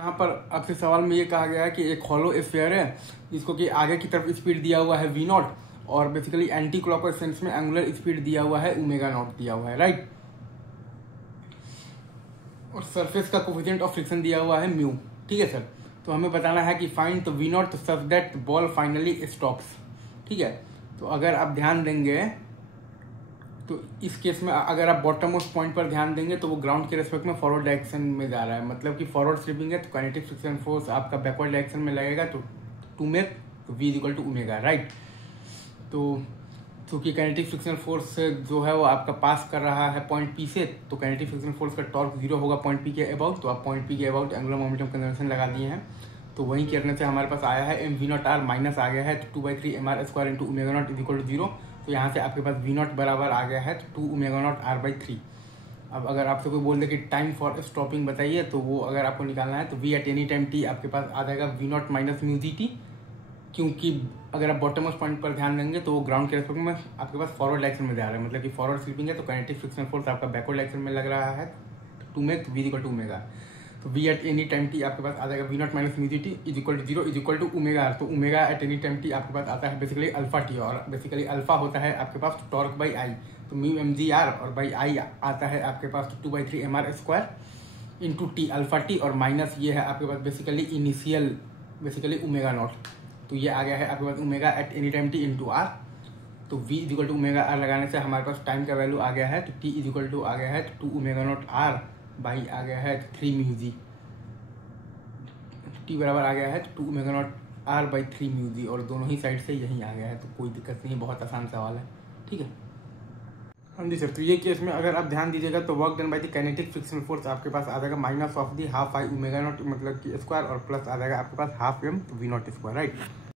यहाँ पर आपसे सवाल में ये कहा गया है कि एक हॉलो स्फीयर है जिसको कि आगे की तरफ स्पीड दिया हुआ है वी नॉट और बेसिकली एंटी क्लॉकवाइज सेंस में एंगुलर स्पीड दिया हुआ है ओमेगा नॉट दिया हुआ है, राइट। और सरफेस का कोफिशिएंट ऑफ फ्रिक्शन दिया हुआ है म्यू, ठीक है सर। तो हमें बताना है कि find the v naught such that ball finally stops, ठीक है। तो अगर आप ध्यान देंगे तो इस केस में अगर आप बॉटम मोस्ट पॉइंट पर ध्यान देंगे तो वो ग्राउंड के रेस्पेक्ट में फॉरवर्ड डायरेक्शन में जा रहा है, मतलब कि फॉरवर्ड स्लिपिंग है तो काइनेटिक फ्रिक्शन फोर्स आपका बैकवर्ड डायरेक्शन में लगेगा तो टू मेक तो v equal to omega, right. तो क्योंकि काइनेटिक फ्रिक्शन फोर्स जो है वो आपका पास कर रहा है पॉइंट पी से, तो काइनेटिक फ्रिक्शन फोर्स का टॉर्क जीरो होगा पॉइंट पी के अबाउट, तो आप पॉइंट पी के अबाउट एंगुलर मोमेंटम कन्जर्वेशन लगा दिए हैं। तो वहीं करने से हमारे पास आया है m we naught r minus आ गया है तो 2/3 mr square into omega naught is equal to 0। तो यहाँ से आपके पास वी नॉट बराबर आ गया है तो 2 ओमेगा नॉट r/3। अब अगर आपसे कोई बोल दे कि टाइम फॉर स्टॉपिंग बताइए तो वो अगर आपको निकालना है तो v at any time t आपके पास आ जाएगा v naught minus mu g t, क्योंकि अगर आप बॉटम पॉइंट पर ध्यान देंगे तो वो ग्राउंड के रेस्पेक्ट में आपके पास फॉरवर्ड डायरेक्शन में जा रहा है, मतलब कि फॉरवर्ड स्लिपिंग है तो काइनेटिक फ्रिक्शन फोर्स आपका बैकवर्ड डायरेक्शन में लग रहा है to make v equal to omega. तो v at any time t आपके पास आ जाएगा v naught minus mu g t is equal to 0 is equal to omega. तो omega at any time t आपके पास आता है बेसिकली अल्फा टी, और बेसिकली अल्फा होता है आपके पास टॉर्क बाई आई, तो म्यू एम जी आर और बाई आई आता है आपके पास 2/3 mr square into T alpha T, और माइनस ये है आपके पास basically initial basically omega naught. तो ये आ गया है आपके पास omega at any time T into R. तो v is equal to omega R लगाने से हमारे पास टाइम का वैल्यू आ गया है तो t इज इक्वल टू आ गया है 2 ओमेगा नॉट आर बाई आ गया है 3 म्यू जी, t बराबर आ गया है 2 omega naught R by 3 mu G, और दोनों ही साइड से यही आ गया है। तो कोई दिक्कत नहीं, बहुत आसान सवाल है, ठीक है। हाँ जी सर। तो ये केस में अगर आप ध्यान दीजिएगा तो work done by the kinetic frictional force आपके पास आ जाएगा minus of the half I omega naught मतलब कि स्क्वायर और प्लस आ जाएगा आपके पास half M we naught square, right.